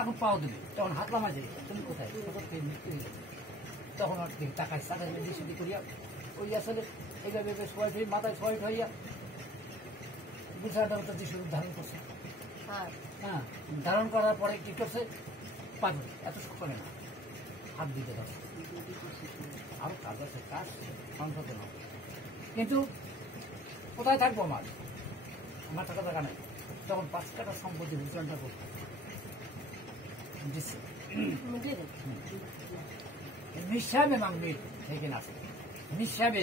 এখন পাও দেবে, তখন হাত লামা যাবে, তুমি কোথায়? তখন আর টাকায় টাকায় বেশি করিয়া ওই আসলে এইভাবে সোয়াইট হয়ে মাথায় সোয়াইট হইয়া গুছাটা তো যিশু ধারণ করছে। হ্যাঁ, ধারণ করার পরে কি করছে? পাগল এত সুখ করে না, হাত দিতে পারছে। আরো কাজ আছে, কাজ সংসদে না, কিন্তু কোথায় থাকবো? আমার টাকা টাকা নাই। তখন 5 কাটা সম্পত্তি রিটার্নটা করতে দিচ্ছে নিঃসাবে মাংবির থেকে না নিঃসাবে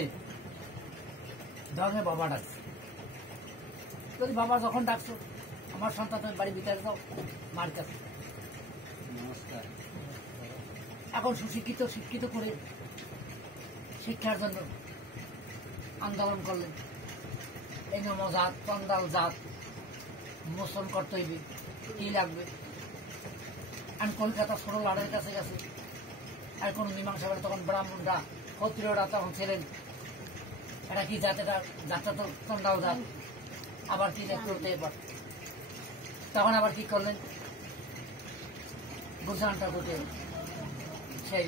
ধর্মে বাবা ডাকছে। যদি বাবা যখন ডাকছো, আমার সন্তান তুমি বাড়ি ভিতরে যাও, মার কাছে নমস্কার। এখন সুশিক্ষিত শিক্ষিত করে শিক্ষার জন্য আন্দোলন করলেন। এই নমজাত চন্দাল জাত মোচন করতে হইবে, কি লাগবে? আমি কলকাতা ছোট লাড়ের কাছে গেছে, আর কোন মীমাংসা করে তখন ব্রাহ্মণরা ক্ষত্রিয়রা তখন ছিলেন, এটা কি জাত? এটা জাতটা তো চন্দাল জাত, আবার কি করতে? এবার তখন আবার কি করলেন? গুজরানটা করতে সেই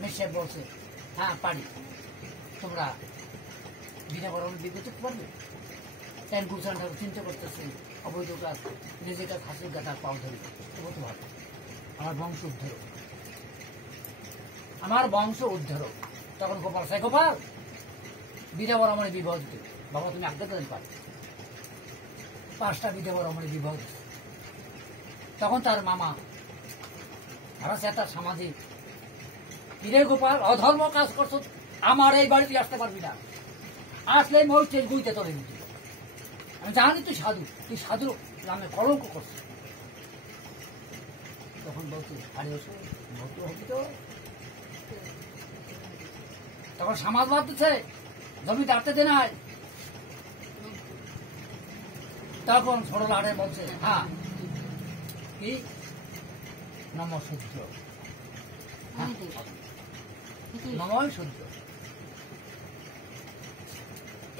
মিশে বলছে, হ্যাঁ পারি, তোমরা বিনা বরণ বিগত পারবে। তাই গুজরানটা চিন্তা করতেছে, অবৈধ কাজ, নিজের কাজ হাসির গাছার পাও ধরবে, তবু তো ভালো আমার বংশ উদ্ধার, আমার বংশ উদ্ধার। তখন গোপাল সাই, গোপাল বিধবা রমণী বিবাহ দিতে, বাবা তুমি আজ্ঞা দেন পার। 5টা বিধবা রমণী বিবাহ দিতে। তখন তার মামা তার সামাজিক, কিরে গোপাল অধর্ম কাজ করছো, আমার এই বাড়িতে আসতে পারবি না, আসলে মৌচের গুইতে তোলে দিতে। আমি জানি তুই সাধু, তুই সাধু নামে কলঙ্ক করছিস। তখন বলছি আরে ওসব ভক্ত হবি তো। তখন সমাজ বাদ দিচ্ছে, জমি দাঁড়তে দে নাই। তখন ছোট লাড়ে বলছে, হ্যাঁ কি নমশূদ্র, নময় শূদ্র।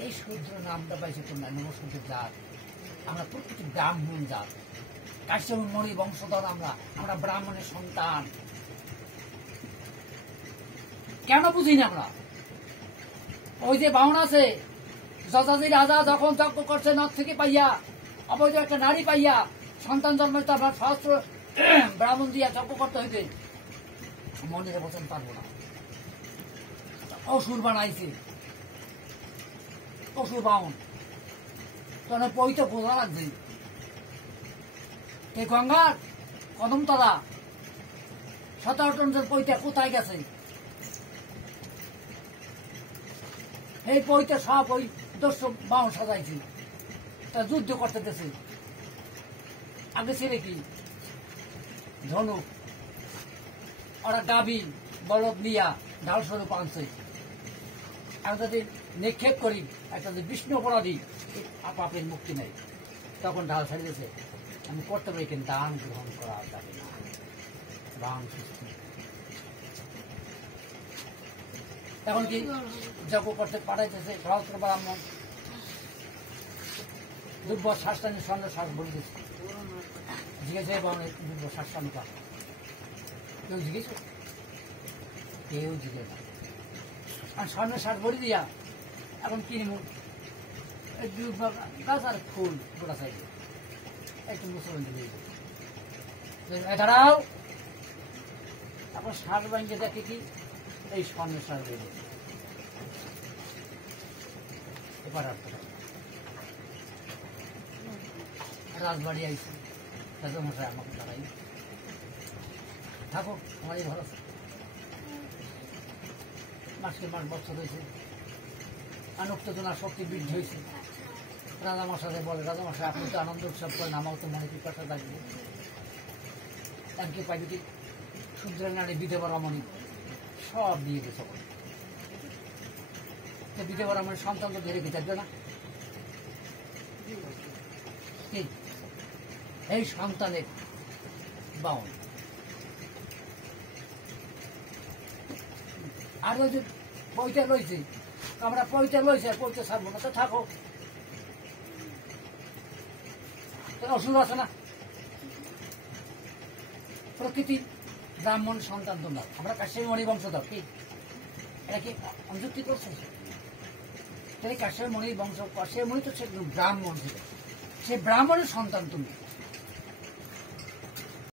এই শূদ্র নামটা পাইছে তোমরা, নমশূদ্র জাত। আমরা প্রকৃতি ব্রাহ্মণ জাত, কাশ্যপ মণি বংশধর, আমরা ব্রাহ্মণের সন্তান। কেন বুঝি না আমরা? ওই যে বাউন আছে, যজাতি রাজা যখন যজ্ঞ করছে নদ থেকে পাইয়া, অবৈধ একটা নারী পাইয়া সন্তান জন্মের, তারপর সহস্র ব্রাহ্মণ দিয়া যজ্ঞ করতে হইবে। মনে বলছেন পারবো না, অসুর বানাইছে, অসুর বাউন। তখন পইতে বোঝা লাগছে, এই গঙ্গার কদমতলা 17 টনের পইতে কোথায় গেছে? এই পইতে সব ওই 200 বাউন সাজাইছে, তা যুদ্ধ করতে দেছে। আগে ছেলে কি ধনুক, ওরা গাভী বলদ নিয়া ঢাল স্বরূপ আনছে। আমি যদি নিক্ষেপ করি, একটা যদি বিষ্ণু অপরাধী, পাপের মুক্তি নেই। তখন ঢাল ছাড়ি দিয়েছে, আমি করতে পারি, কিন্তু দান গ্রহণ করা যাবে না, বান সৃষ্টি। এখন কি যজ্ঞ করতে পাঠাইতেছে সহস্র ব্রাহ্মণ, দুর্বল শ্বাসটানি স্বর্ণ শ্বাস বলে দিচ্ছে। জিজ্ঞেস দুর্বল শ্বাসটানি পা, কেউ জিজ্ঞেস, কেউ জিজ্ঞেস না। আর স্বর্ণ শ্বাস বলে দিয়া এখন কিনব গাছ আর ফুল গোটা চাইবে, একটু মুসলমান দিয়ে দাঁড়াও। এখন শ্বাস ব্যাংকে দেখে কি এই স্বর্ণ শ্বাস বেড়ে এবার রাজবাড়ি আইসি, রাজমশাই আমাকে দাঁড়াই থাকো, আমারই ভালো আছে। মাসকে মাস বছর হয়েছে, আর উত্তেজনা শক্তি বৃদ্ধি হয়েছে। রাজামশাই বলে, রাজামশাই আপনি তো আনন্দ উৎসব করেন, আমাও তো মনে পিপাসা থাকবে। এমনকি পাইবিটি সূর্যের নারী বিধবা রমণী সব দিয়ে গেছে। বিধবা রমণীর সন্তান তো ধরে গেছে না, এই সন্তানের বাউন। আর ওই যে পয়টা লইছি, আমরা পয়টা লইছি, আর পয়টা ছাড়বো না, তো থাকো। অসুর আছে না, প্রকৃতির ব্রাহ্মণ সন্তান তোমরা, আমরা কাশ্যপী মণি বংশধর, কি এটা কি অনুযুক্তি করছে? তাহলে কাশ্যপী মণির বংশ, কাশ্যপী মণি তো সে ব্রাহ্মণ ছিল, সেই ব্রাহ্মণের সন্তান তুমি।